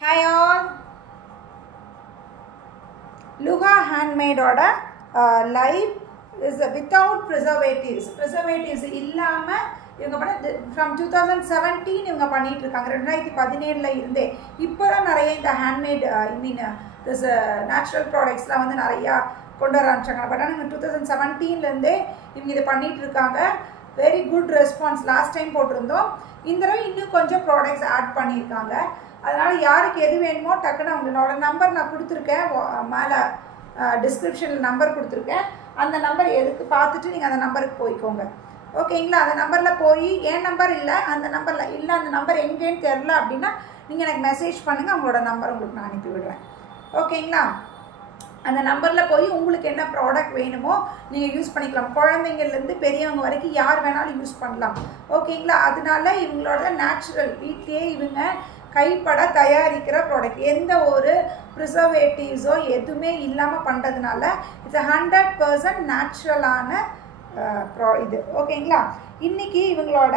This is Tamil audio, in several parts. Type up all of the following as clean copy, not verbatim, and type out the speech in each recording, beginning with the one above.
Hi all, Luha handmade order live is without preservatives. Preservatives இல்லாம இவங்க பண்ண from 2017 இவங்க பண்ணிட்டு இருக்காங்க. 2017ல இருந்தே இப்போதான் நிறைய இந்த handmade this natural productsலாம் வந்து நிறைய கொண்டு வர ஆரம்பிச்சாங்க. பட் ஆனால் 2017ல இருந்தே இவங்க இதை பண்ணிட்டு இருக்காங்க. Very good response. Last time போட்டிருந்தோம். இந்த தடவை இன்னும் கொஞ்சம் ப்ராடக்ட்ஸ் ஆட் பண்ணியிருக்காங்க. அதனால் யாருக்கு எது வேணுமோ டக்குன்னு அவங்களோட நம்பர் நான் கொடுத்துருக்கேன். மேலே டிஸ்கிரிப்ஷனில் நம்பர் கொடுத்துருக்கேன். அந்த நம்பர் எதுக்கு பார்த்துட்டு நீங்கள் அந்த நம்பருக்கு போய்க்கோங்க. ஓகேங்களா? அந்த நம்பரில் போய் என் நம்பர் இல்லை, அந்த நம்பரில் இல்லை, அந்த நம்பர் எங்கேன்னு தெரில அப்படின்னா நீங்கள் எனக்கு மெசேஜ் பண்ணுங்கள். அவங்களோட நம்பர் உங்களுக்கு நான் அனுப்பி விடுறேன். ஓகேங்களா? அந்த நம்பரில் போய் உங்களுக்கு என்ன ப்ராடக்ட் வேணுமோ நீங்கள் யூஸ் பண்ணிக்கலாம். குழந்தைங்கள்லேருந்து பெரியவங்க வரைக்கும் யார் வேணாலும் யூஸ் பண்ணலாம். ஓகேங்களா? அதனால இவங்களோட நேச்சுரல் வீட்டிலே இவங்க கைப்பட தயாரிக்கிற ப்ராடக்ட், எந்த ஒரு ப்ரிசர்வேட்டிவ்ஸோ எதுவுமே இல்லாமல் பண்ணுறதுனால இட்ஸ் 100% நேச்சுரலான இது. ஓகேங்களா? இன்றைக்கி இவங்களோட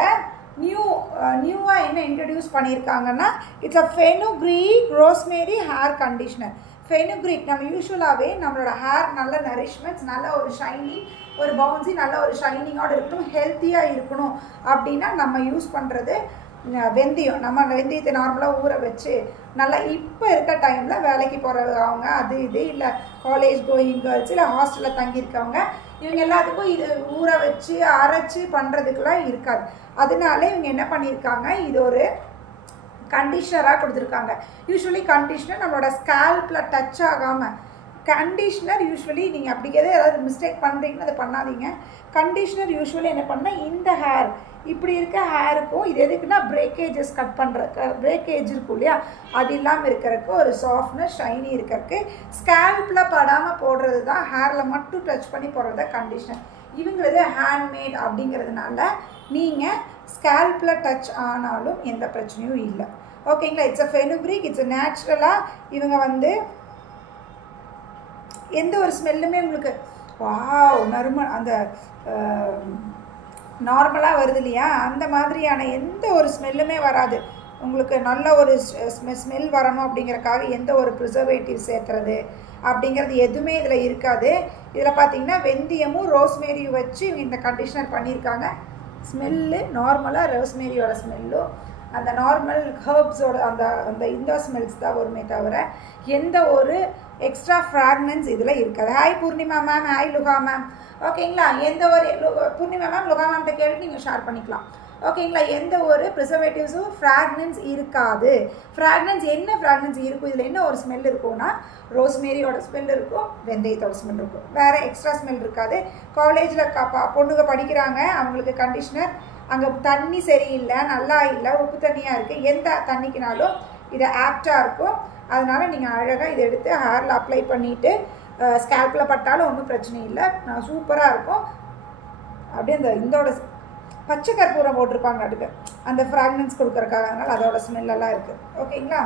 நியூவாக என்ன இன்ட்ரடியூஸ் பண்ணியிருக்காங்கன்னா it's a fenugreek rosemary hair conditioner. Fenugreek நம்ம யூஸ்வலாகவே நம்மளோட ஹேர் நல்ல நரிஷ்மெண்ட்ஸ், நல்ல ஒரு ஷைனிங், ஒரு பவுன்சி, நல்ல ஒரு ஷைனிங்கோடு இருக்கணும், ஹெல்த்தியாக இருக்கணும் அப்படின்னா நம்ம யூஸ் பண்ணுறது வெந்தயம். நம்ம வெந்தயத்தை நார்மலாக ஊற வச்சு நல்லா இப்போ இருக்க டைமில் வேலைக்கு போகிறவங்க அது இது இல்லை காலேஜ் கோயிங் கேர்ள்ஸ் இல்லை ஹாஸ்டலில் தங்கியிருக்கவங்க இவங்க எல்லாத்துக்கும் இது ஊற வச்சு அரைச்சி பண்ணுறதுக்கெலாம் இருக்காது. அதனால இவங்க என்ன பண்ணியிருக்காங்க, இது ஒரு கண்டிஷ்னராக கொடுத்துருக்காங்க. யூஸ்வலி கண்டிஷ்னர் நம்மளோட ஸ்கேல்பில் டச் ஆகாமல், கண்டிஷ்னர் யூஸ்வலி நீங்கள் அப்படி ஏதாவது மிஸ்டேக் பண்ணுறீங்கன்னா அதை பண்ணாதீங்க. கண்டிஷ்னர் யூஸ்வலி என்ன பண்ணால் இந்த ஹேர் இப்படி இருக்க ஹேருக்கும் இது எதுக்குன்னா பிரேக்கேஜஸ் கட் பண்ணுற பிரேக்கேஜ் இருக்கும் இல்லையா, அது இல்லாமல் இருக்கிறதுக்கு ஒரு சாஃப்ட்னஸ் ஷைனி இருக்கிறதுக்கு ஸ்கேல்பில் படாமல் போடுறது தான், ஹேரில் மட்டும் டச் பண்ணி போடுறது தான் கண்டிஷ்னர். இவங்களது ஹேண்ட்மேட் அப்படிங்கிறதுனால நீங்கள் ஸ்கேல்பில் டச் ஆனாலும் எந்த பிரச்சனையும் இல்லை. ஓகேங்களா? இட்ஸ் அ ஃபெனுக்ரீக், இட்ஸ் நேச்சுரலாக இவங்க வந்து எந்த ஒரு ஸ்மெல்லுமே உங்களுக்கு வாவ் நறுமணம் அந்த நார்மலாக வருது இல்லையா, அந்த மாதிரியான எந்த ஒரு ஸ்மெல்லுமே வராது. உங்களுக்கு நல்ல ஒரு ஸ்மெல் வரணும் அப்படிங்கிறக்காக எந்த ஒரு ப்ரிசர்வேட்டிவ் சேர்த்துறது அப்படிங்கிறது எதுவுமே இதில் இருக்காது. இதில் பார்த்தீங்கன்னா வெந்தயமும் ரோஸ்மேரியும் வச்சு இந்த கண்டிஷ்னர் பண்ணியிருக்காங்க. ஸ்மெல்லு நார்மலாக ரோஸ்மேரியோட ஸ்மெல்லும் அந்த நார்மல் ஹர்ப்ஸோட அந்த இந்த ஸ்மெல்ஸ் தான் வருமே தவிர எந்த ஒரு எக்ஸ்ட்ரா ஃப்ராக்னன்ஸ் இதில் இருக்காது. Hi Poornima ma'am, hi Luka ma'am. ஓகேங்களா? எந்த ஒரு பூர்ணிமா மேம் லுகா மேம்கிட்ட கேட்டு நீங்கள் ஷேர் பண்ணிக்கலாம். ஓகேங்களா? எந்த ஒரு ப்ரிசர்வேட்டிவ்ஸும் ஃப்ராக்னன்ஸ் இருக்காது. ஃப்ராக்னன்ஸ் என்ன ஃப்ராக்னன்ஸ் இருக்கும், இதில் என்ன ஒரு ஸ்மெல் இருக்கும்னா ரோஸ்மேரியோட ஸ்மெல் இருக்கும், வெந்தயத்தோட ஸ்மெல் இருக்கும், வேறு எக்ஸ்ட்ரா ஸ்மெல் இருக்காது. காலேஜில் பொண்ணுங்க படிக்கிறாங்க, அவங்களுக்கு கண்டிஷ்னர் அங்கே தண்ணி சரியில்லை, நல்லா இல்லை, உப்பு தண்ணியாக இருக்குது, எந்த தண்ணிக்குனாலும் இது ஆப்டாக இருக்கும். அதனால் நீங்கள் அழகாக இதை எடுத்து ஹேரில் அப்ளை பண்ணிவிட்டு ஸ்கேல்பில் பட்டாலும் ஒன்றும் பிரச்சனை இல்லை, சூப்பராக இருக்கும். அப்படியே இதோட பச்சை கற்பூரம் போட்டிருப்பாங்க அடுக்கு அந்த ஃப்ராக்னன்ஸ் கொடுக்குறக்காக, அதனால் அதோட ஸ்மெல்லெல்லாம் இருக்குது. ஓகேங்களா?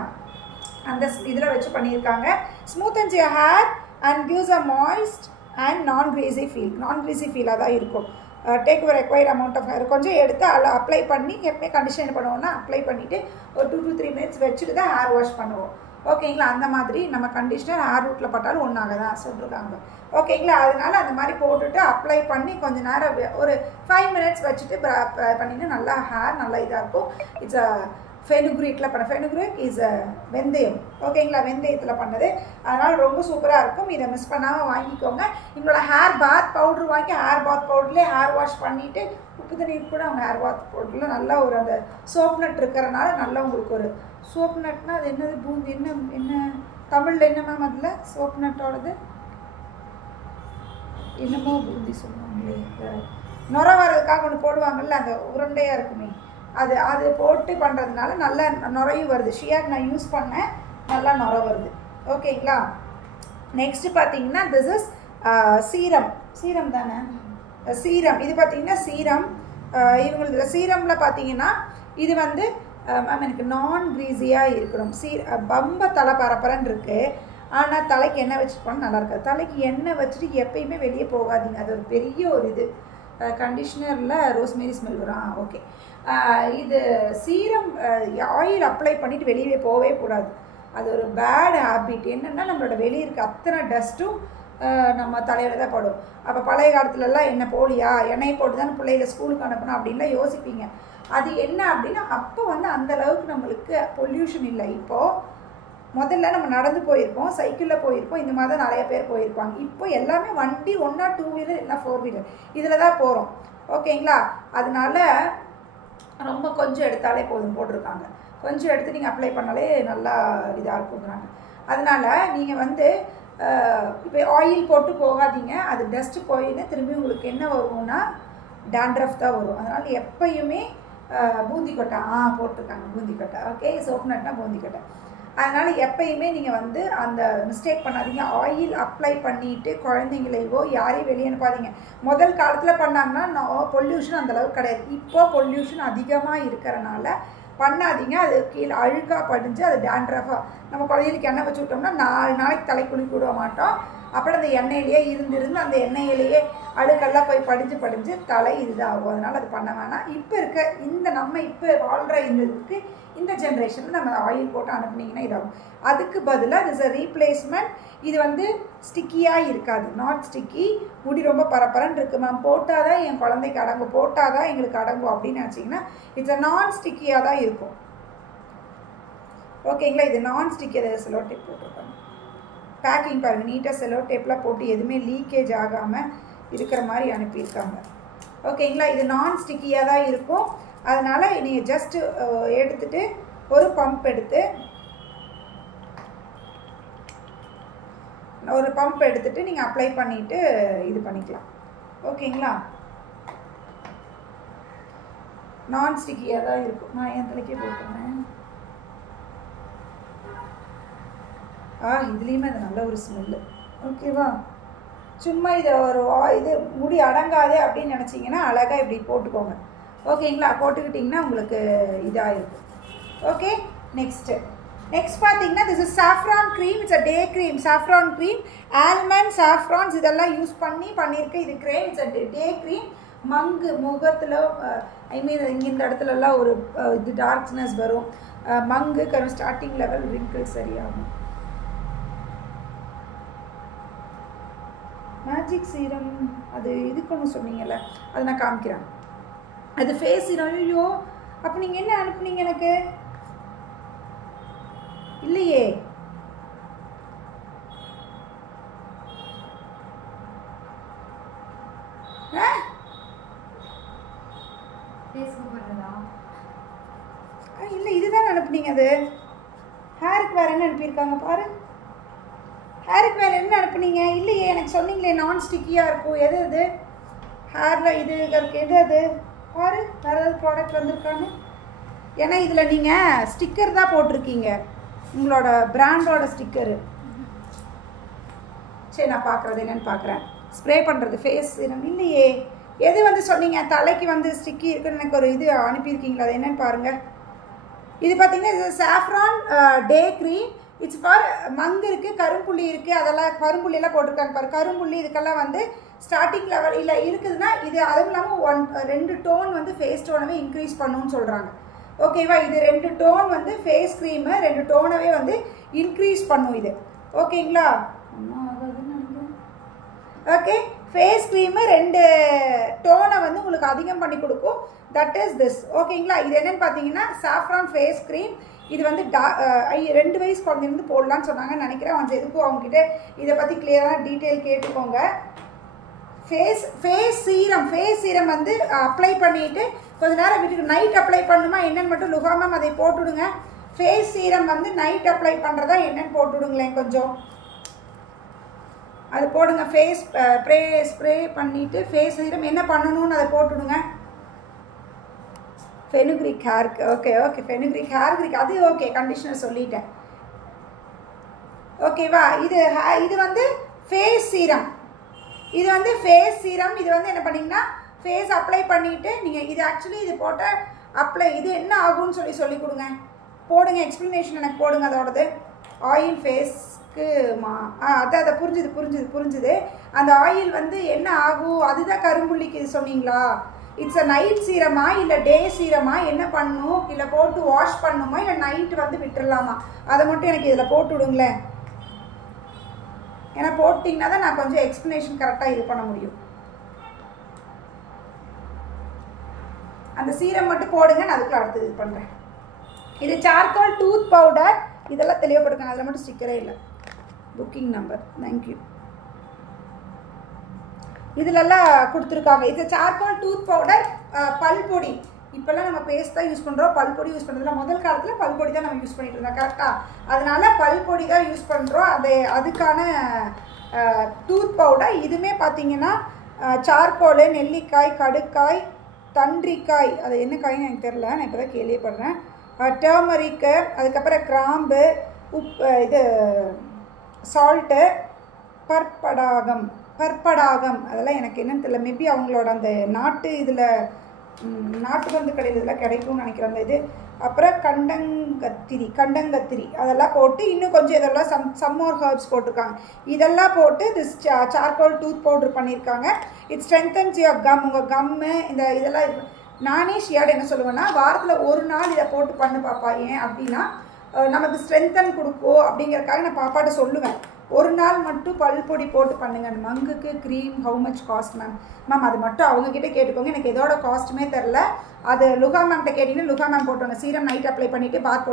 அந்த இதில் வச்சு பண்ணியிருக்காங்க. Smoothens your hair and gives a moist and non greasy feel. நான் கிரீஸி ஃபீலாக தான் இருக்கும். டேக் ஒரு ரெக்வயர்ட் அமௌண்ட் ஆஃப் ஹேர் கொஞ்சம் எடுத்து அப்ளை பண்ணி எப்பவுமே கண்டிஷன் என்ன பண்ணுவோம்னா அப்ளை பண்ணிவிட்டு ஒரு 2 to 3 minutes வச்சுட்டு தான் ஹேர் வாஷ் பண்ணுவோம். ஓகேங்களா? அந்த மாதிரி நம்ம கண்டிஷ்னர் ஹேர் ரூட்டில் பட்டாலும் ஒன்றாக தான் சொல்லிருக்காங்க. ஓகேங்களா? அதனால் அந்த மாதிரி போட்டுட்டு அப்ளை பண்ணி கொஞ்சம் நேரம் ஒரு 5 minutes வச்சுட்டு பண்ணிட்டு நல்லா ஹேர் நல்லா இதாக இருக்கும். இட்ஸ் அ ஃபெனுக்ரீக்கில் பண்ண, ஃபெனுக்ரீக் இஸ் அ வெந்தயம். ஓகேங்களா? வெந்தயத்தில் பண்ணது, அதனால் ரொம்ப சூப்பராக இருக்கும். இதை மிஸ் பண்ணாமல் வாங்கிக்கோங்க. எங்களோட ஹேர் பாத் பவுட்ரு வாங்கி ஹேர் பாத் பவுடர்லேயே ஹேர் வாஷ் பண்ணிவிட்டு உப்பு தண்ணீர் கூட அவங்க ஹேர் பாத் பவுடரில் நல்லா ஒரு அந்த சோப் நட் இருக்கிறனால நல்லா உங்களுக்கு ஒரு சோப் நட்னா அது என்னது பூந்தி என்ன தமிழில் என்ன மேம் அதில் சோப் நட்டோடது என்னமோ பூந்தி சொல்லுவாங்களே, நுர வர்றதுக்காக ஒன்று போடுவாங்கள்ல அந்த உருண்டையாக இருக்குமே, அது போட்டு பண்ணுறதுனால நல்ல நுரையும் வருது. ஷியாக் நான் யூஸ் பண்ணேன், நல்லா நுர வருது. ஓகேங்களா? நெக்ஸ்ட்டு பார்த்தீங்கன்னா திஸ் இஸ் சீரம் தானே, சீரம். இது பார்த்தீங்கன்னா சீரம். இவங்களுக்கு சீரமில் பார்த்தீங்கன்னா இது வந்து மேம் எனக்கு நான் க்ரீஸியாக இருக்கணும். பம்ப தலை பரப்பரன்னு இருக்குது, ஆனால் தலைக்கு எண்ணெய் வச்சுட்டு போனால் நல்லா இருக்காது. தலைக்கு எண்ணெய் வச்சுட்டு எப்பயுமே வெளியே போகாதீங்க, அது ஒரு பெரிய ஒரு இது. கண்டிஷ்னரில் ரோஸ்மேரி ஸ்மெல் வரும். ஓகே, இது சீரம் ஆயில் அப்ளை பண்ணிவிட்டு வெளியே போகவே கூடாது. அது ஒரு பேட் ஹேபிட். என்னென்னா நம்மளோட வெளியே இருக்க அத்தனை டஸ்ட்டும் நம்ம தலையில் தான் படும். அப்போ பழைய காலத்துலலாம் என்ன போலியா எண்ணெய் போட்டு தான் பிள்ளைகளை ஸ்கூலுக்கு அனுப்பணும் அப்படின்லாம் யோசிப்பீங்க. அது என்ன அப்படின்னா அப்போ வந்து அந்தளவுக்கு நம்மளுக்கு பொல்யூஷன் இல்லை. இப்போது முதல்ல நம்ம நடந்து போயிருப்போம், சைக்கிளில் போயிருப்போம், இந்த மாதிரி தான் நிறைய பேர் போயிருப்பாங்க. இப்போ எல்லாமே வண்டி, ஒன்றா 2 வீலர் இல்லை 4 வீலர் இதில் தான் போகிறோம். ஓகேங்களா? அதனால ரொம்ப கொஞ்சம் எடுத்தாலே போதும் போட்டிருக்காங்க. கொஞ்சம் எடுத்து நீங்கள் அப்ளை பண்ணாலே நல்லா இதாக இருக்குங்கிறாங்க. அதனால் நீங்கள் வந்து இப்போ ஆயில் போட்டு போகாதீங்க. அது டஸ்ட்டு போயின்னு திரும்பி உங்களுக்கு என்ன வரும்னா டேண்ட்ரஃப் தான் வரும். அதனால் எப்பயுமே பூந்திக்கொட்டை போட்டிருக்காங்க, பூந்திக்கொட்டை. Okay, soap நட்னா பூந்திக்கொட்டை. அதனால் எப்பயுமே நீங்கள் வந்து அந்த மிஸ்டேக் பண்ணாதீங்க. ஆயில் அப்ளை பண்ணிவிட்டு குழந்தைங்களையோ யாரையும் வெளியே அனுப்பாதீங்க. முதல் காலத்தில் பண்ணாங்கன்னா பொல்யூஷன் அந்தளவுக்கு கிடையாது. இப்போது பொல்யூஷன் அதிகமாக இருக்கிறனால பண்ணாதீங்க. அது கீழே அழுக்காக படிஞ்சு அது டேண்ட்ரஃபாக நம்ம குழந்தைகளுக்கு எண்ணெய் வச்சு விட்டோம்னா 4 நாளைக்கு தலை குளிக்க விட மாட்டோம். அப்புறம் அந்த எண்ணெயிலேயே இருந்து அந்த எண்ணெயிலேயே அழுக்கெல்லாம் போய் படிஞ்சு தலை இதுதாகும். அதனால் அது பண்ண வேணாம். இப்போ இருக்க இந்த நம்ம இப்போ வாழ்கிற இதுக்கு இந்த ஜென்ரேஷனில் நம்ம ஆயில் போட்டு அனுப்புனீங்கன்னா இதாகும். அதுக்கு பதிலாக இது ரீப்ளேஸ்மெண்ட். இது வந்து ஸ்டிக்கியாக இருக்காது, நாட் ஸ்டிக்கி. முடி ரொம்ப பரபரன்னு இருக்குது மேம், போட்டால் தான் என் குழந்தைக்கு அடங்கும், போட்டால் தான் எங்களுக்கு அடங்கும் அப்படின்னு நினச்சிங்கன்னா இட்ஸ் நான் ஸ்டிக்கியாக தான் இருக்கும். ஓகேங்களா? இது நான் ஸ்டிக்கி. அதை செலோ டேப் போட்டிருக்காங்க. பேக்கிங் பாருங்கள், நீட்டாக செலோ டேப்லாம் போட்டு எதுவுமே லீக்கேஜ் ஆகாமல் இருக்கிற மாதிரி அனுப்பியிருக்காங்க. ஓகேங்களா? இது நான் ஸ்டிக்கியாக தான் இருக்கும். அதனால் நீங்கள் ஜஸ்ட்டு எடுத்துகிட்டு ஒரு பம்ப் எடுத்துகிட்டு நீங்கள் அப்ளை பண்ணிவிட்டு இது பண்ணிக்கலாம். ஓகேங்களா? நான் ஸ்டிக்கியாக தான் இருக்கும். நான் என் தலைக்கே போட்டுறேன். இதுலேயுமே அது நல்ல ஒரு ஸ்மெல்லு. ஓகேவா? சும்மா இதை ஒரு இது முடி அடங்காது அப்படின்னு நினச்சிங்கன்னா அழகாக இப்படி போட்டுக்கோங்க. ஓகேங்களா? போட்டுக்கிட்டிங்கன்னா உங்களுக்கு இதாக இருக்கும். ஓகே, நெக்ஸ்ட் பார்த்தீங்கன்னா this is saffron cream. It's a day cream. Saffron cream, almond, saffrons இதெல்லாம் யூஸ் பண்ணியிருக்கேன். இது cream. It's a day cream. மங்கு முகத்தில் இங்கே இந்த இடத்துலலாம் ஒரு இது டார்க்னஸ் வரும். மங்கு ஸ்டார்டிங் லெவல் ரிங்கிள் சரியாகும். மேஜிக் சீரம் அது இதுக்கு ஒன்று சொன்னீங்கல்ல, அது நான் காமிக்கிறேன். அது ஃபேஸ் சீரம். ஐயோ, அப்போ நீங்கள் என்ன அனுப்புனீங்க எனக்கு? இல்லையே, இல்லை இதுதான் அனுப்புனீங்க. அது ஹேருக்கு வேறு என்ன அனுப்பியிருக்காங்க பாரு. ஹேருக்கு வேறு என்ன அனுப்புனீங்க? இல்லையே, எனக்கு சொன்னீங்களே நான் ஸ்டிக்கியாக இருக்கும். எது அது ஹேரில் இது இருக்கு? எது அது பாரு, வேறு ஏதாவது ப்ராடக்ட் வந்திருக்கான்னு. ஏன்னா இதில் நீங்கள் ஸ்டிக்கர் தான் போட்டிருக்கீங்க, உங்களோட பிராண்டோட ஸ்டிக்கரு. சரி, நான் பார்க்குறது என்னென்னு பார்க்குறேன். ஸ்ப்ரே பண்ணுறது ஃபேஸ் சீரம் இல்லையே. எது வந்து சொன்னீங்க தலைக்கு வந்து ஸ்டிக்கி இருக்குன்னு எனக்கு ஒரு இது அனுப்பியிருக்கீங்களா? அது என்னென்னு பாருங்கள். இது பார்த்தீங்கன்னா இது saffron day cream. It's for மங்கு இருக்குது, கரும்புள்ளி இருக்குது, அதெல்லாம் கரும்புள்ளியெல்லாம் போட்டிருக்காங்க பாரு. கரும்புள்ளி இதுக்கெல்லாம் வந்து ஸ்டார்டிங் லெவல் இல்லை இருக்குதுன்னா இது. அதுவும் இல்லாமல் 2 டோன் வந்து ஃபேஸ் டோனவே இன்க்ரீஸ் பண்ணணும்னு சொல்கிறாங்க. ஓகேவா? இது 2 டோன் வந்து ஃபேஸ் க்ரீமு 2 டோனவே வந்து இன்க்ரீஸ் பண்ணும் இது. ஓகேங்களா? ஓகே, ஃபேஸ் க்ரீமு 2 டோனை வந்து உங்களுக்கு அதிகம் பண்ணி கொடுக்கும். That is this. ஓகேங்களா? இது என்னென்னு பார்த்தீங்கன்னா சாஃப்ரான் ஃபேஸ் க்ரீம். இது வந்து 2 வயசு குழந்தைங்க போடலான்னு சொன்னாங்கன்னு நினைக்கிறேன். கொஞ்சம் எதுக்கும் அவங்ககிட்ட இதை பற்றி கிளியரான டீட்டெயில் கேட்டுக்கோங்க. ஃபேஸ் சீரம் வந்து அப்ளை பண்ணிவிட்டு கொஞ்சம் நேரம் விட்டுட்டு நைட் அப்ளை பண்ணணுமா என்னென்னு மட்டும் லுகா மேம் அதை போட்டுவிடுங்க. ஃபேஸ் சீரம் வந்து நைட் அப்ளை பண்ணுறதா என்னென்னு போட்டுவிடுங்களேன். கொஞ்சம் அது போடுங்க. ஃபேஸ் ஸ்ப்ரே பண்ணிவிட்டு ஃபேஸ் சீரம் என்ன பண்ணணும்னு அதை போட்டுவிடுங்க. ஃபெனுக்ரிக் ஹேருக்கு. ஓகே, ஃபெனுக்ரிக் ஹேருக்கு அது ஓகே. கண்டிஷனர் சொல்லிட்டேன். ஓகேவா? இது வந்து ஃபேஸ் சீரம். இது வந்து ஃபேஸ் சீரம். இது வந்து என்ன பண்ணிங்கன்னா ஃபேஸ் அப்ளை பண்ணிவிட்டு நீங்கள் இது ஆக்சுவலி இது போட்ட அப்ளை இது என்ன ஆகும்னு சொல்லி கொடுங்க. போடுங்க, எக்ஸ்ப்ளனேஷன் எனக்கு போடுங்க அதோடது. ஆயில் ஃபேஸ்க்கு அதை புரிஞ்சுது. அந்த ஆயில் வந்து என்ன ஆகும்? அதுதான் கரும்புள்ளிக்கு இது சொன்னீங்களா? இட்ஸ் அ நைட் சீரமா இல்லை டே சீரமா, என்ன பண்ணணும், இல்லை போட்டு வாஷ் பண்ணணுமா, இல்லை நைட்டு வந்து விட்டுடலாமா, அதை மட்டும் எனக்கு இதில் போட்டு விடுங்களேன். ஏன்னா போட்டிங்கன்னா தான் நான் கொஞ்சம் எக்ஸ்ப்ளனேஷன் கரெக்டாக இது பண்ண முடியும். அந்த சீரம் மட்டும் போடுங்க, நான் அதுக்குள்ள அடுத்து இது பண்ணுறேன். இது சார்கோல் டூத் பவுடர், இதெல்லாம் தெளிவுபடுத்துங்க. அதில் மட்டும் ஸ்டிக்கரே இல்லை. Booking number, thank you. இதிலெல்லாம் கொடுத்துருக்காங்க. இது சார்கோல் டூத் பவுடர், பல்பொடி. இப்போல்லாம் நம்ம பேஸ்ட் தான் யூஸ் பண்ணுறோம், பல்பொடி யூஸ் பண்ணுறதுல முதல் காலத்தில் பல்பொடி தான் நம்ம யூஸ் பண்ணிட்டு இருந்தோம் கரெக்டாக. அதனால பல்பொடி தான் யூஸ் பண்ணுறோம். அதுக்கான டூத் பவுடர். இதுவுமே பார்த்தீங்கன்னா சார்கோல், நெல்லிக்காய், கடுக்காய், தண்டிக்காய், அது என்ன காய்ன்னு எனக்கு தெரில, நான் இப்போ தான் கேள்விப்படுறேன். டர்மரிக்கு, அதுக்கப்புறம் கிராம்பு, இது சால்ட்டு, பற்படாகம் அதெல்லாம் எனக்கு என்னன்னு தெரியல. மேபி அவங்களோட அந்த நாட்டு இதில் நாட்டு மருந்து கடையில் இதெல்லாம் கிடைக்கும்னு நினைக்கிறேன் அந்த இது. அப்புறம் கண்டங்கத்திரி அதெல்லாம் போட்டு இன்னும் கொஞ்சம் இதெல்லாம் சம் மோர் ஹர்ப்ஸ் போட்டிருக்காங்க. இதெல்லாம் போட்டு திஸ் சார்கோல் டூத் பவுடர் பண்ணியிருக்காங்க. It strengthens your come. உங்கள் கம்மு இந்த இதெல்லாம் நானே ஷியாட் என்ன சொல்லுவேன்னா, வாரத்தில் ஒரு நாள் இதை போட்டு பண்ணு பாப்பா. ஏன் அப்படின்னா நமக்கு ஸ்ட்ரென்தன் கொடுக்கும் அப்படிங்கிறதுக்காக நான் பாப்பாட்ட சொல்லுவேன், ஒரு நாள் மட்டும் பல்பொடி போட்டு பண்ணுங்க. மங்குக்கு cream how much cost ma'am அது மட்டும் அவங்கக்கிட்ட கேட்டுக்கோங்க. எனக்கு எதோட காஸ்ட்டுமே தெரில. அது லுகா மேம்கிட்ட கேட்டிங்கன்னா லுகா மேம் போட்டுருவாங்க. சீரம் நைட் அப்ளை பண்ணிவிட்டு பாத்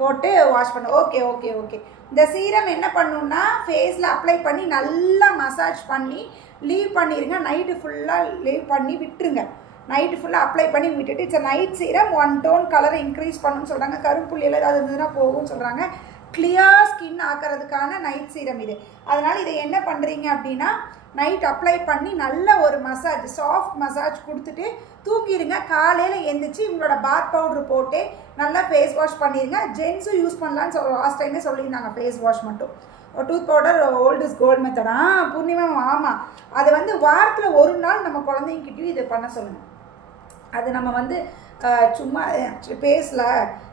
போட்டு வாஷ் பண்ண. ஓகே. இந்த சீரம் என்ன பண்ணணுன்னா ஃபேஸில் அப்ளை பண்ணி நல்லா மசாஜ் பண்ணி லீவ் பண்ணிடுங்க. நைட்டு ஃபுல்லாக லீவ் பண்ணி விட்டுருங்க. நைட்டு ஃபுல்லாக அப்ளை பண்ணி விட்டுட்டு இட்ஸ் நைட் சீரம் 1 டோன் கலரை இன்க்ரீஸ் பண்ணணும்னு சொல்கிறாங்க. கருப்புள்ளியில் ஏதாவது இருந்ததுன்னா போகும்னு சொல்கிறாங்க. கிளியர் ஸ்கின் ஆக்கிறதுக்கான நைட் சீரம் இது. அதனால் இதை என்ன பண்ணுறீங்க அப்படின்னா, நைட் அப்ளை பண்ணி நல்ல ஒரு மசாஜ், சாஃப்ட் மசாஜ் கொடுத்துட்டு தூக்கிடுங்க. காலையில் எழுந்திரிச்சு இவங்களோட பாத் பவுட்ரு போட்டு நல்லா ஃபேஸ் வாஷ் பண்ணிடுங்க. ஜென்ஸும் யூஸ் பண்ணலான்னு லாஸ்ட் டைமே சொல்லியிருந்தாங்க. ஃபேஸ் வாஷ் மட்டும் tooth powder old is gold மெத்தடா பூர்ணிமா. ஆமாம், அது வந்து வாரத்தில் ஒரு நாள் நம்ம குழந்தைங்கிட்டையும் இதை பண்ண சொல்லுங்கள். அது நம்ம வந்து சும்மா பேசல,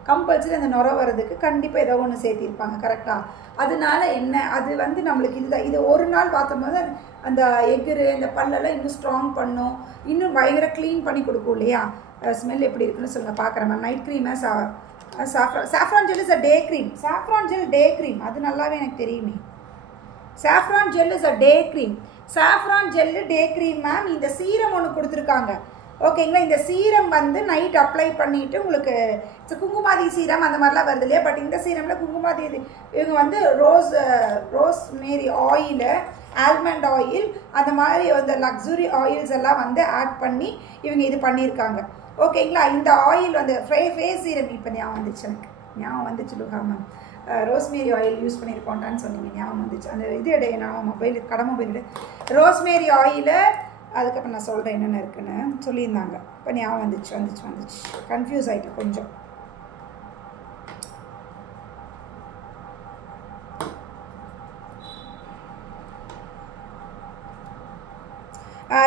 கம்பல்சரி அந்த நுர வர்றதுக்கு கண்டிப்பாக ஏதோ ஒன்று சேர்த்திருப்பாங்க கரெக்டாக. அதனால என்ன, அது வந்து நம்மளுக்கு இதுதான். இது ஒரு நாள் பார்த்தோம்போது அந்த எக்குரு இந்த பல்லெல்லாம் இன்னும் ஸ்ட்ராங் பண்ணும், இன்னும் பயங்கர க்ளீன் பண்ணி கொடுக்கும் இல்லையா. ஸ்மெல் எப்படி இருக்குன்னு சொல்லுங்கள் பார்க்குறேன் மேம். நைட் க்ரீமை saffron gel is a day cream. Saffron gel day cream, அது நல்லாவே எனக்கு தெரியுமே. Saffron gel is a day cream. Saffron gel day cream ma'am. இந்த சீரம் ஒன்று கொடுத்துருக்காங்க ஓகேங்களா. இந்த சீரம் வந்து நைட் அப்ளை பண்ணிவிட்டு உங்களுக்கு குங்குமாதி சீரம் அந்த மாதிரிலாம் வருது இல்லையா. பட் இந்த சீரமில் குங்குமாதி இவங்க வந்து ரோஸ் மேரி ஆயிலு, ஆல்மண்ட் ஆயில், அந்த மாதிரி அந்த லக்ஸுரி ஆயில்ஸ் எல்லாம் வந்து ஆட் பண்ணி இவங்க இது பண்ணியிருக்காங்க ஓகேங்களா. இந்த ஆயில் வந்து ஃபேஸ் சீரம் இப்போ ஞாபகம் வந்துச்சு லுகா மேம். ரோஸ்மேரி ஆயில் யூஸ் பண்ணியிருக்கோண்டான்னு சொன்னீங்க, ஞாபகம் வந்துச்சு. அந்த இது இடையே நான் மொபைல் ரோஸ்மேரி ஆயிலு, அதுக்கப்புறம் நான் சொல்கிறேன் என்னென்ன இருக்குன்னு சொல்லியிருந்தாங்க. இப்போ ஞாபகம் வந்துச்சு. கன்ஃபியூஸ் ஆகிட்டு கொஞ்சம்.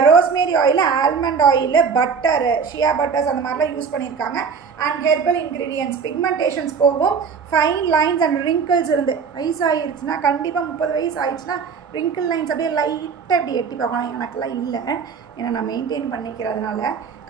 Rosemary oil, almond oil, butter, shea butters அந்த மாதிரிலாம் யூஸ் பண்ணியிருக்காங்க. And herbal ingredients. பிக்மெண்டேஷன்ஸ் போகும், ஃபைன் லைன்ஸ் அண்ட் ரிங்கிள்ஸ் இருந்து வயசு ஆகிடுச்சுன்னா கண்டிப்பாக 30 வயசு ஆகிடுச்சுன்னா ரிங்கிள் லைன்ஸ் அப்படியே லைட்டாக இப்படி எட்டி பார்க்கணும். எனக்கெல்லாம் இல்லை, ஏன்னா நான் மெயின்டைன் பண்ணிக்கிறதுனால.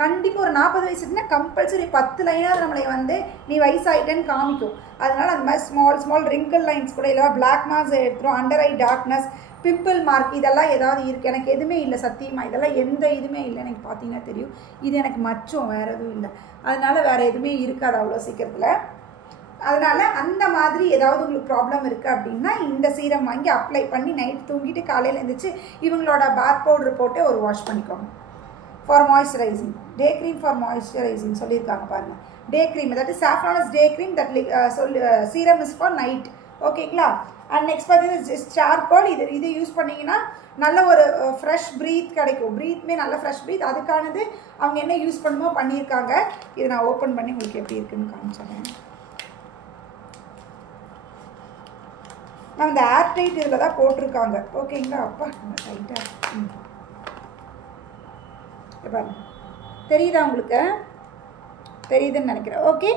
கண்டிப்பாக ஒரு 40 வயசுக்குன்னா கம்பல்சரி 10 லைனாவது நம்மளை வந்து நீ வயசாகிட்டேன்னு காமிக்கும். அதனால் அந்த மாதிரி ஸ்மால் ரிங்கிள் லைன்ஸ் கூட இல்லை. பிளாக் மார்க்ஸ் எடுத்துரும், under eye darkness, pimple mark, இதெல்லாம் ஏதாவது இருக்குது. எனக்கு எதுவுமே இல்லை சத்தியமாக. இதெல்லாம் எந்த இதுவுமே இல்லை. எனக்கு பார்த்தீங்கன்னா தெரியும், இது எனக்கு மச்சம், வேறு எதுவும் இல்லை. அதனால் வேறு எதுவுமே இருக்காது அவ்வளோ சீக்கிரத்தில். அதனால் அந்த மாதிரி ஏதாவது உங்களுக்கு ப்ராப்ளம் இருக்குது அப்படின்னா இந்த சீரம் வாங்கி அப்ளை பண்ணி நைட் தூங்கிட்டு காலையில் எழுந்திரிச்சு இவங்களோட பாத் பவுட்ரு போட்டு ஒரு வாஷ் பண்ணிக்கோங்க. For moisturising, day cream for moisturising சொல்லியிருக்காங்க பாருங்கள். Day cream, that is saffron is day cream, that serum is for night ஓகேங்களா. அண்ட் நெக்ஸ்ட் பார்த்தீங்கன்னா சார்கோல். இது யூஸ் பண்ணிங்கன்னா நல்ல ஒரு ஃப்ரெஷ் ப்ரீத் கிடைக்கும். ப்ரீத்மே நல்ல ஃப்ரெஷ் ப்ரீத். அதுக்கானது அவங்க என்ன யூஸ் பண்ணுமோ பண்ணியிருக்காங்க. இதை நான் ஓப்பன் பண்ணி உங்களுக்கு எப்படி இருக்குன்னு காமிச்சிடுறேன். நான் இந்த ஏர் டைட் இதில் தான் போட்டிருக்காங்க ஓகேங்களா. அப்பா டைட்டாக பாருங்க, தெரியுதா உங்களுக்கு? தெரியுதுன்னு நினைக்கிறேன். ஓகே,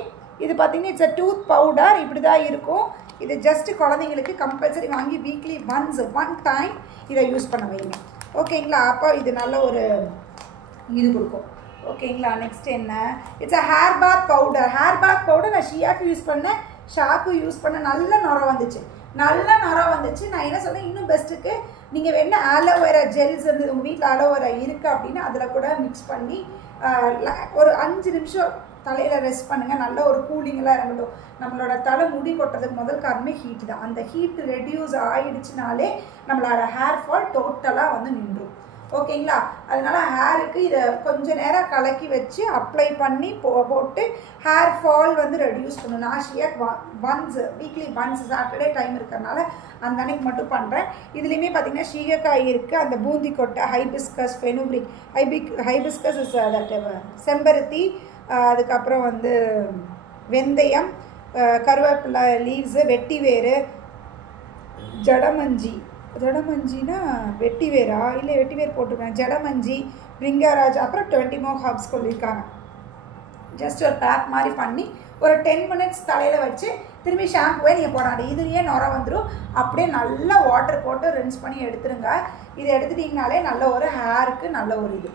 இது பார்த்தீங்கன்னா இட்ஸ் அ டூத் பவுடர். இப்படி தான் இருக்கும். இது ஜஸ்ட்டு குழந்தைங்களுக்கு கம்பல்சரி வாங்கி வீக்லி ஒன் டைம் இதை யூஸ் பண்ண வைங்க ஓகேங்களா. அப்போ இது நல்ல ஒரு இது கொடுக்கும். ஓகேங்களா. நெக்ஸ்ட் என்ன, it's a hair path powder. Hair path powder நான் ஷியாக்கு யூஸ் பண்ணேன், ஷாக்கு யூஸ் பண்ண நல்ல நுரம் வந்துச்சு, நல்ல நுரம் வந்துச்சு. நான் என்ன சொன்னேன், இன்னும் பெஸ்ட்டுக்கு நீங்கள் வேணா ஆலோவேரா ஜெல்ஸ் இருந்தது உங்கள் வீட்டில் ஆலோவேரா இருக்குது அப்படின்னா அதில் கூட மிக்ஸ் பண்ணி ஒரு 5 நிமிஷம் தலையில் ரெஸ்ட் பண்ணுங்கள். நல்ல ஒரு கூலிங்கெல்லாம் இறங்கட்டும். நம்மளோட தலை முடி கொட்டுறதுக்கு முதல் காரணமே ஹீட் தான். அந்த ஹீட் ரெடியூஸ் ஆகிடுச்சுனாலே நம்மளோட ஹேர் ஃபால் டோட்டலாக வந்து நின்றும். ஓகேங்களா. அதனால் ஹேருக்கு இதை கொஞ்சம் நேரம் கலக்கி வச்சு அப்ளை பண்ணி போட்டு ஹேர் ஃபால் வந்து ரெடியூஸ் பண்ணணும். நான் Shyok weekly once Saturday time இருக்கிறதுனால அந்த அன்னைக்கு மட்டும் பண்ணுறேன். இதுலேயுமே பார்த்திங்கன்னா சீகக்காய் இருக்குது, அந்த பூந்தி கொட்டை, hibiscus, fenugreek, hibiscus is that செம்பருத்தி, அதுக்கப்புறம் வந்து வெந்தயம், கருவேப்பிலை லீவ்ஸு, வெட்டி வேறு, ஜடமஞ்சினா வெட்டி வேரா இல்லை வெட்டி வேர் போட்டிருக்காங்க, ஜடமஞ்சி, பிரிங்கராஜ், அப்புறம் 20 more ஹர்ப்ஸ் சொல்லியிருக்காங்க. ஜஸ்ட் ஒரு பேக் மாதிரி பண்ணி ஒரு 10 minutes தலையில் வச்சு திரும்பி ஷாம்புவே நீங்கள் போடாது, இதுலேயே நுர வந்துடும். அப்படியே நல்லா வாட்டர் போட்டு ரின்ஸ் பண்ணி எடுத்துருங்க. இதை எடுத்துட்டிங்கனாலே நல்ல ஒரு ஹேருக்கு நல்ல ஒரு இது.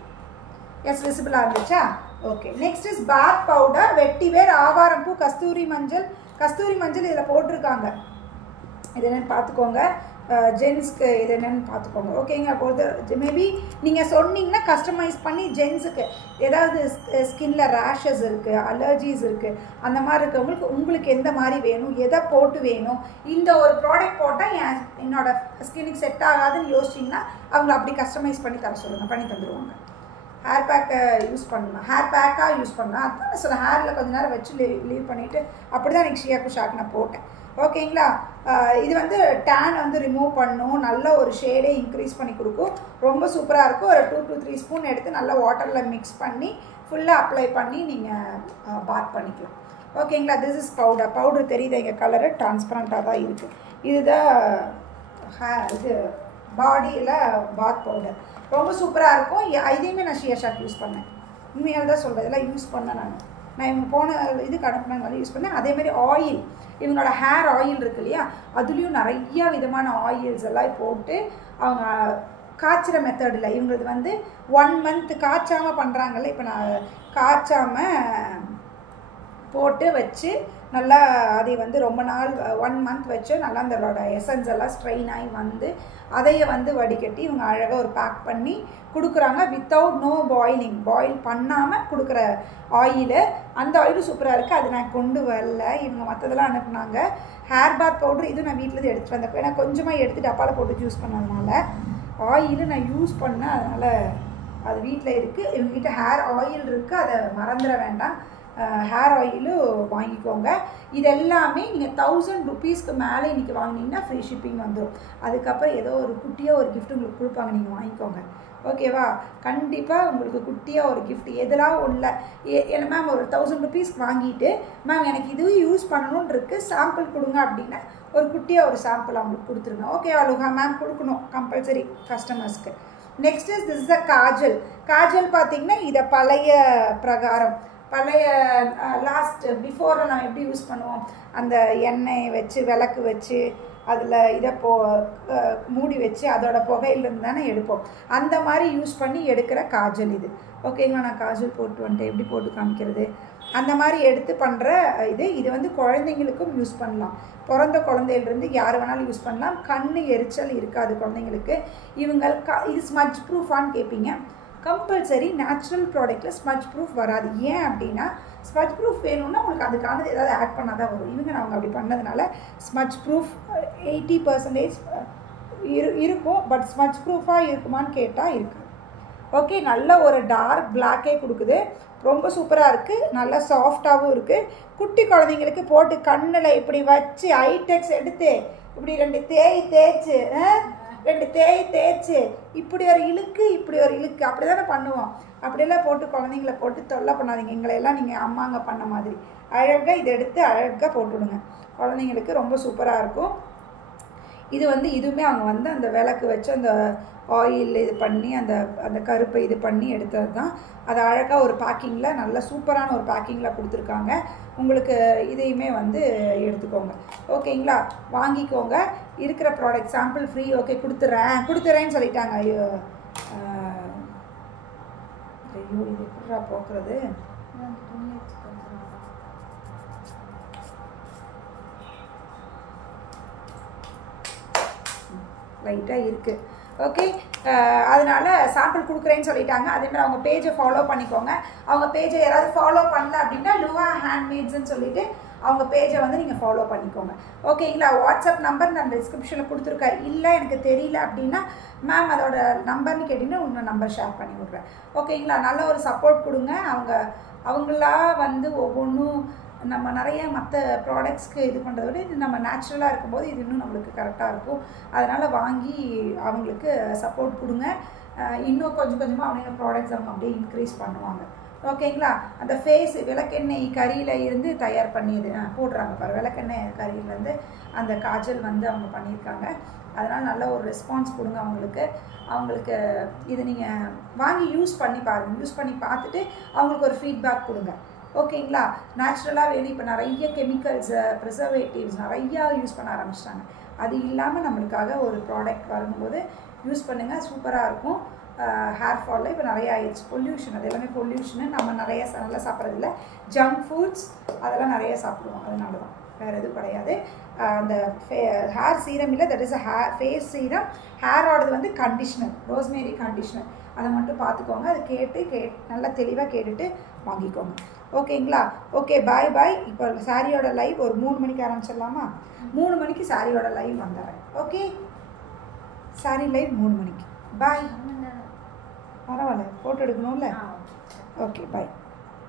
எஸ், விசிபிளாக இருந்துச்சா? Okay. Next is path powder. வெட்டி வேர், ஆவாரம்பூ, கஸ்தூரி மஞ்சள் இதில் போட்டிருக்காங்க. இது என்னென்னு பார்த்துக்கோங்க. ஜென்ஸ்க்கு இது என்னென்னு பார்த்துக்கோங்க. ஓகேங்க. அப்போது மேபி நீங்கள் சொன்னீங்கன்னா கஸ்டமைஸ் பண்ணி ஜென்ஸுக்கு ஏதாவது ஸ்கின்ல ரேஷஸ் இருக்குது, அலர்ஜிஸ் இருக்குது, அந்த மாதிரி இருக்கவங்களுக்கு உங்களுக்கு எந்த மாதிரி வேணும், எதை போட்டு வேணும், இந்த ஒரு ப்ராடக்ட் போட்டால் என்னோட ஸ்கின்னுக்கு செட் ஆகாதுன்னு யோசிச்சிங்கன்னா அவங்கள அப்படி கஸ்டமைஸ் பண்ணி தர சொல்லுங்கள், பண்ணி தந்துடுவாங்க. ஹேர் பேக்கை யூஸ் பண்ணணும், ஹேர் பேக்காக யூஸ் பண்ணலாம். அதுதான் சொல்ல ஹேரில் கொஞ்சம் நேரம் வச்சு லீவ் பண்ணிவிட்டு அப்படி தான் எனக்கு ஷியாக்கு ஷாக் நான் போட்டேன். ஓகேங்களா. இது வந்து டேன் வந்து ரிமூவ் பண்ணும், நல்ல ஒரு ஷேடே இன்க்ரீஸ் பண்ணி கொடுக்கும், ரொம்ப சூப்பராக இருக்கும். ஒரு 2 to 3 ஸ்பூன் எடுத்து நல்லா வாட்டரில் மிக்ஸ் பண்ணி ஃபுல்லாக அப்ளை பண்ணி நீங்கள் பாத் பண்ணிக்கலாம். ஓகேங்களா. திஸ் இஸ் பவுடர் தெரியுது, எங்கள் கலரு டிரான்ஸ்பரண்ட்டாக தான் இருக்குது. இதுதான் இது பாடியில் பாத் பவுடர், ரொம்ப சூப்பராக இருக்கும். இதையுமே நான் ஷியாஷாக் யூஸ் பண்ணேன், உண்மையாக தான் சொல்கிறேன். இதெல்லாம் யூஸ் பண்ணேன் நான் இவங்க போன இதுக்கு அனுப்பினாங்க யூஸ் பண்ணேன். அதேமாதிரி ஆயில், இவங்களோட ஹேர் ஆயில் இருக்கு இல்லையா, அதுலேயும் நிறையா விதமான ஆயில்ஸ் எல்லாம் போட்டு அவங்க காய்ச்சிற மெத்தடில் இவங்களது வந்து 1 month காய்ச்சாமல் பண்ணுறாங்கல்ல. இப்போ நான் காய்ச்சாமல் போட்டு வச்சு நல்லா அதை வந்து ரொம்ப நாள் 1 month வச்சு நல்லா அதோட எசன்ஸ் எல்லாம் ஸ்ட்ரெயின் ஆகி வந்து அதையை வந்து வடிகட்டி இவங்க அழகாக ஒரு பேக் பண்ணி கொடுக்குறாங்க. வித்தவுட் நோ பாயில் பண்ணாமல் கொடுக்குற ஆயிலு. அந்த ஆயிலும் சூப்பராக இருக்குது. அது நான் கொண்டு வரல, இவங்க மற்றதெல்லாம் அனுப்புனாங்க. ஹேர் பாத் பவுடர் இது நான் வீட்டில் எடுத்துகிட்டு வந்தப்போ ஏன்னா கொஞ்சமாக எடுத்து டப்பாவில் போட்டு யூஸ் பண்ணதுனால ஆயிலு நான் யூஸ் பண்ணேன், அதனால் அது வீட்டில் இருக்குது. இவங்ககிட்ட ஹேர் ஆயில் இருக்குது, அதை மறந்துட வேண்டாம். ஹேர் ஆயிலும் வாங்கிக்கோங்க. இதெல்லாமே நீங்கள் 1000 rupeesக்கு மேலே இன்றைக்கி வாங்கினீங்கன்னா ஃப்ரீ ஷிப்பிங் வந்துடும். அதுக்கப்புறம் ஏதோ ஒரு குட்டியாக ஒரு கிஃப்ட் உங்களுக்கு கொடுப்பாங்க, நீங்கள் வாங்கிக்கோங்க. ஓகேவா. கண்டிப்பாக உங்களுக்கு குட்டியாக ஒரு கிஃப்ட் எதெல்லாம் இல்லை ஏன்னா மேம் ஒரு 1000 rupeesக்கு வாங்கிட்டு மேம் எனக்கு இதுவும் யூஸ் பண்ணணும்னு இருக்குது, சாம்பிள் கொடுங்க அப்படின்னா ஒரு குட்டியாக ஒரு சாம்பிள் அவங்களுக்கு கொடுத்துருங்க. ஓகேவா லுகா மேம் கொடுக்கணும் கம்பல்சரி கஸ்டமர்ஸ்க்கு. Next is this the kajal பார்த்தீங்கன்னா இதை பழைய பிரகாரம் பழைய லாஸ்ட் பிஃபோரில் நம்ம எப்படி யூஸ் பண்ணுவோம், அந்த எண்ணெய் வச்சு விளக்கு வச்சு அதில் இதை மூடி வச்சு அதோட புகையிலேருந்து தானே எடுப்போம், அந்த மாதிரி யூஸ் பண்ணி எடுக்கிற காஜல் இது. ஓகேங்களா. நான் காஜல் போட்டு வந்துட்டு எப்படி போட்டு காமிக்கிறது, அந்த மாதிரி எடுத்து பண்ணுற இது வந்து குழந்தைங்களுக்கும் யூஸ் பண்ணலாம். பிறந்த குழந்தையிலேருந்து யார் வேணாலும் யூஸ் பண்ணலாம். கண் எரிச்சல் இருக்காது குழந்தைங்களுக்கு. இவங்க இது ஸ்மட்ச் ப்ரூஃபான்னு கேட்பீங்க. கம்பல்சரி நேச்சுரல் ப்ராடக்டில் ஸ்மட்ச் ப்ரூஃப் வராது. ஏன் அப்படின்னா ஸ்மட்ச் ப்ரூஃப் வேணும்னா உங்களுக்கு அதுக்கானது ஏதாவது ஆட் பண்ணால் தான் வரும். இவங்க அவங்க அப்படி பண்ணதுனால ஸ்மட்ச் ப்ரூஃப் 80% இருக்கும். பட் ஸ்மட்ச் ப்ரூஃபாக இருக்குமான்னு கேட்டால் இருக்குது. ஓகே. நல்ல ஒரு டார்க் பிளாக்கே கொடுக்குது, ரொம்ப சூப்பராக இருக்குது, நல்லா சாஃப்டாகவும் இருக்குது. குட்டி குழந்தைங்களுக்கு போட்டு கண்ணில் இப்படி வச்சு ஐடெக்ஸ் எடுத்து இப்படி 2 தேய்ச்சி இப்படி ஒரு இழுக்கு அப்படி தானே பண்ணுவோம். அப்படியெல்லாம் போட்டு குழந்தைங்கள போட்டு தொல்லை பண்ணாதீங்க. எங்களையெல்லாம் நீங்கள் அம்மாங்க பண்ண மாதிரி அழகாக இதை எடுத்து அழகாக போட்டுவிடுங்க. குழந்தைங்களுக்கு ரொம்ப சூப்பராக இருக்கும். இது வந்து இதுவுமே அவங்க வந்து அந்த விளக்கு வச்சு அந்த ஆயில் இது பண்ணி அந்த கருப்பை இது பண்ணி எடுத்தது தான். அது அழகாக ஒரு பேக்கிங்கில் நல்ல சூப்பரான ஒரு பேக்கிங்கில் கொடுத்துருக்காங்க. உங்களுக்கு இதையுமே வந்து எடுத்துக்கோங்க. ஓகேங்களா. வாங்கிக்கோங்க. இருக்கிற ப்ராடக்ட் சாம்பிள் ஃப்ரீ. ஓகே கொடுத்துட்றேன்னு சொல்லிட்டாங்க. ஐயோ ஐயோ இது எப்படிடா போக்குறது? லைட்டாக இருக்குது. ஓகே, அதனால் சாம்பிள் கொடுக்குறேன்னு சொல்லிட்டாங்க. அதேமாதிரி அவங்க பேஜை ஃபாலோ பண்ணிக்கோங்க. அவங்க பேஜை யாராவது ஃபாலோ பண்ணல அப்படின்னா லுவா ஹேண்ட்மேட்ஸ்ன்னு சொல்லிட்டு அவங்க பேஜை வந்து நீங்கள் ஃபாலோ பண்ணிக்கோங்க. ஓகேங்களா? வாட்ஸ்அப் நம்பர் நான் டிஸ்கிரிப்ஷனில் கொடுத்துருக்கேன். இல்லை எனக்கு தெரியல அப்படின்னா மேம் அதோட நம்பர்னு கேட்டிங்கன்னா உங்கள் நம்பர் ஷேர் பண்ணி விட்றேன். ஓகேங்களா? நல்ல ஒரு சப்போர்ட் கொடுங்க. அவங்களா வந்து ஒவ்வொன்றும் நம்ம நிறைய மற்ற ப்ராடக்ட்ஸ்க்கு இது பண்ணுறத விட இது நம்ம நேச்சுரலாக இருக்கும்போது இது இன்னும் நம்மளுக்கு கரெக்டாக இருக்கும். அதனால் வாங்கி அவங்களுக்கு சப்போர்ட் கொடுங்க. இன்னும் கொஞ்சம் கொஞ்சமாக அவங்க ப்ராடக்ட்ஸ் அவங்க அப்படியே இன்க்ரீஸ் பண்ணுவாங்க. ஓகேங்களா? அந்த ஃபேஸ் விளக்கெண்ணெய் கறியில் இருந்து தயார் பண்ணியது போடுறாங்க பாரு. விளக்கெண்ணெய் கறியிலேருந்து அந்த காஜல் வந்து அவங்க பண்ணியிருக்காங்க. அதனால் நல்ல ஒரு ரெஸ்பான்ஸ் கொடுங்க அவங்களுக்கு இது நீங்கள் வாங்கி யூஸ் பண்ணி பாருங்கள். யூஸ் பண்ணி பார்த்துட்டு அவங்களுக்கு ஒரு ஃபீட்பேக் கொடுங்க. ஓகேங்களா? நேச்சுரலாக வேணும். இப்போ நிறைய கெமிக்கல்ஸு ப்ரிசர்வேட்டிவ்ஸ் நிறையா யூஸ் பண்ண ஆரம்பிச்சிட்டாங்க. அது இல்லாமல் நம்மளுக்காக ஒரு ப்ராடக்ட் வரும்போது யூஸ் பண்ணுங்கள். சூப்பராக இருக்கும். ஹேர் ஃபாலில் இப்போ நிறையா ஆயிடுச்சு. பொல்யூஷன், அது எல்லாமே பொல்யூஷனு. நம்ம நிறையா நல்லா சாப்பிட்றதில்ல. ஜங்க் ஃபுட்ஸ் அதெல்லாம் நிறைய சாப்பிடுவோம். அதனால தான், வேறு எதுவும் கிடையாது. அந்த ஹேர் சீரம் இல்லை, that is a face serum. ஹேரோடது வந்து கண்டிஷ்னர், ரோஸ்மேரி கண்டிஷ்னர். அதை மட்டும் பார்த்துக்கோங்க. அது நல்லா தெளிவாக கேட்டுட்டு வாங்கிக்கோங்க. ஓகேங்களா? ஓகே, பாய் பாய். இப்போ சாரியோட லைவ் ஒரு 3 மணிக்கு ஆரம்பிச்சிடலாமா? 3 மணிக்கு சாரியோட லைவ் வந்துடுறேன். ஓகே, சாரி லைவ் 3 மணிக்கு. பாய். பரவாயில்ல, ஃபோட்டோ எடுக்கணும்ல. ஓகே, பாய்.